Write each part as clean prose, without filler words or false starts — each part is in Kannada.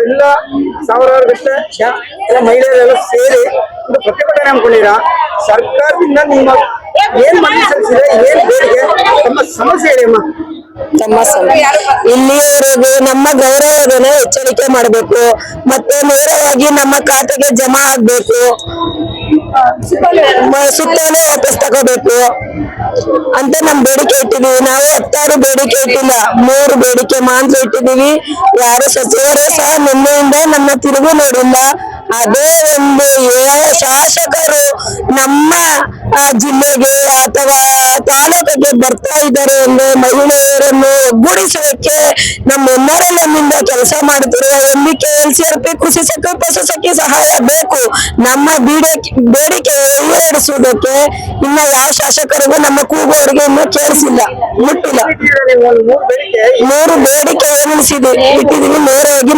ಎಲ್ಲ ಸಾವಿರಾರು ಗಟ್ಟಲೆ ಮಹಿಳೆಯರೆಲ್ಲ ಸೇರಿ ಒಂದು ಪ್ರತಿಭಟನೆ ಹಮ್ಮಿಕೊಂಡಿರ ಸರ್ಕಾರದಿಂದ ನಿಮ್ಮ ಏನ್ ಮನವಿ ಸಲ್ಲಿಸಿದ್ರೆ ಏನ್ ಬೇಡಿಕೆ ತಮ್ಮ ಸಮಸ್ಯೆ ಹೇಳಿ ಅಮ್ಮ. ಇಲ್ಲಿಯವರೆಗೂ ನಮ್ಮ ಗೌರವಧನ ಎಚ್ಚರಿಕೆ ಮಾಡಬೇಕು, ಮತ್ತೆ ನೇರವಾಗಿ ನಮ್ಮ ಖಾತೆಗೆ ಜಮಾ ಆಗ್ಬೇಕು, ಸುತ್ತಲೇ ವಾಪಸ್ ತಗೋಬೇಕು ಅಂತ ನಮ್ ಬೇಡಿಕೆ ಇಟ್ಟಿದೀವಿ. ನಾವು 16 ಬೇಡಿಕೆ ಇಟ್ಟಿಲ್ಲ, 3 ಬೇಡಿಕೆ ಮಾತ್ರ ಇಟ್ಟಿದೀವಿ. ಯಾರು ಸಚಿವರು ಸಹ ನಿನ್ನೆಯಿಂದ ನಮ್ಮ ತಿರುಗು ನೋಡಿಲ್ಲ. ಅದೇ ಒಂದು ಶಾಸಕರು ನಮ್ಮ ಜಿಲ್ಲೆಗೆ ಅಥವಾ ತಾಲೂಕಿಗೆ ಬರ್ತಾ ಇದ್ದಾರೆ ಅಂದ್ರೆ ಮಹಿಳೆಯರನ್ನು ಒಗ್ಗೂಡಿಸೋಕೆ ನಮ್ಮೆಲ್ಲರೂ ನಮ್ಮಿಂದ ಕೆಲಸ ಮಾಡುತ್ತಿರುವ MBKLCRP ಕೃಷಿ ಸಖಿ ಪಶು ಸಖಿ ಸಹಾಯ ಬೇಕು. ನಮ್ಮ ಬೇಡಿಕೆ ಈಡೇರಿಸುವುದಕ್ಕೆ ಇನ್ನ ಯಾವ ಶಾಸಕರಿಗೂ ನಮ್ಮ ಕೂಗು ಅವರಿಗೆ ಇನ್ನೂ ಕೇಳಿಸಿಲ್ಲ, ಮುಟ್ಟಿಲ್ಲ. 3 ಬೇಡಿಕೆ ಇಟ್ಟಿದೀವಿ. ನೇರವಾಗಿ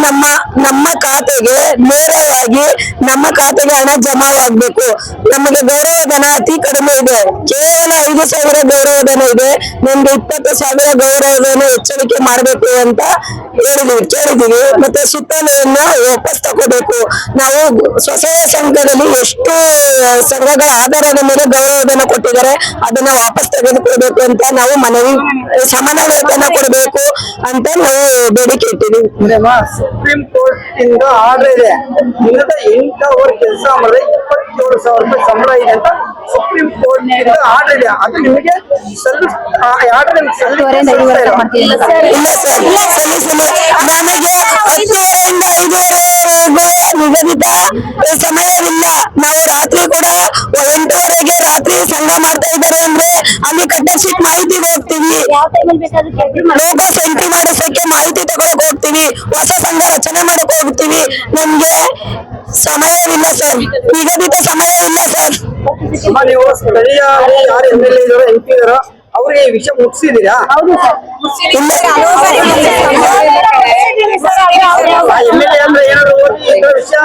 ನಮ್ಮ ಖಾತೆಗೆ ನಮ್ಮ ಖಾತೆಗೆ ಹಣ ಜಮಾವಾಗಬೇಕು. ನಮಗೆ ಗೌರವಧನ ಅತಿ ಕಡಿಮೆ ಇದೆ, ಕೇವಲ 5,000 ಗೌರವಧನ ಇದೆ. ನಮ್ಗೆ 20,000 ಗೌರವಧನ ಎಚ್ಚರಿಕೆ ಮಾಡಬೇಕು ಅಂತ ಕೇಳಿದೀವಿ. ಮತ್ತೆ ಸುತ್ತಲೆಯನ್ನ ವಾಪಸ್ ತಗೋಬೇಕು. ನಾವು ಸ್ವಸಹಾಯ ಸಂಘದಲ್ಲಿ ಎಷ್ಟು ಸಂಘಗಳ ಆಧಾರದ ಮೇಲೆ ಗೌರವಧನ ಕೊಟ್ಟಿದ್ದಾರೆ ಅದನ್ನ ವಾಪಸ್ ತೆಗೆದುಕೊಳ್ಬೇಕು ಅಂತ ನಾವು ಮನವಿ, ಸಮಾನ ವೇತನ ಕೊಡಬೇಕು ಅಂತ ನಾವು ಬೇಡಿಕೆ ಇಟ್ಟಿದ್ದೀವಿ. ಸುಪ್ರೀಂ ಕೋರ್ಟ್ ಇಂದ ಆರ್ಡರ್ ಇದೆ, 8 ಅವರ್ ಕೆಲಸ ಮಾಡಿದ್ರೆ 27,000 ರೂಪಾಯಿ ಸಂಬಳ ಇದೆ ಅಂತ ಸುಪ್ರೀಂ ಕೋರ್ಟ್ ಇಂದ ಆರ್ಡರ್ ಇದೆ. ಅದು ನಿಮಗೆ ಆರ್ಡರ್ ಇಲ್ಲ ಸರ್, ಸಲ್ಲಿಸಿಲ್ಲ. ನಮಗೆ 10 ರಿಂದ 5 ನಿಗದಿತ ಸಮಯವಿಲ್ಲ. ನಾವು ರಾತ್ರಿ ಕೂಡ 8 ರಾತ್ರಿ ಸಂಘ ಮಾಡ್ತಾ ಇದ್ದಾರೆ ಅಂದ್ರೆ ಅಲ್ಲಿ ಕಟ್ಟೆಸಿಟ್ ಮಾಹಿತಿ ಹೋಗ್ತೀವಿ, ಲೋಗೋಸ್ ಎಂಟ್ರಿ ಮಾಡಿಸೋಕೆ ಮಾಹಿತಿ ತಗೊಳಕ್ ಹೋಗ್ತೀವಿ, ಹೊಸ ಸಂಘ ರಚನೆ ಮಾಡಕ್ ಹೋಗ್ತೀವಿ. ನಮ್ಗೆ ಸಮಯವಿಲ್ಲ ಸರ್, ನಿಗದಿತ ಸಮಯವಿಲ್ಲ ಸರ್. ನೀವು ಸ್ಥಳೀಯವಾಗಿ ಯಾರು MLA ಇದಾರೋ MP ಇದಾರೋ ಅವ್ರಿಗೆ ಈ ವಿಷಯ ಮುಗಿಸಿದೀರಾ? MLA ಅಂದ್ರೆ ಏನಾದ್ರು ವಿಷಯ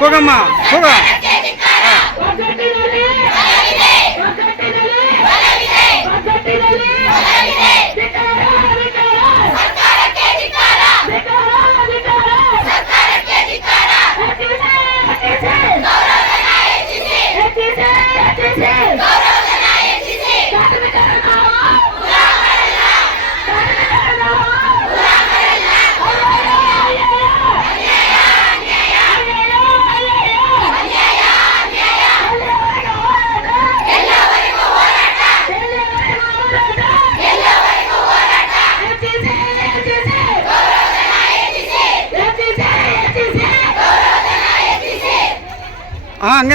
ಹೋಗಮ್ಮ ಹೋಗ.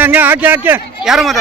ಹಂಗೆ ಹಾಕಿ ಯಾರು ಮಾತ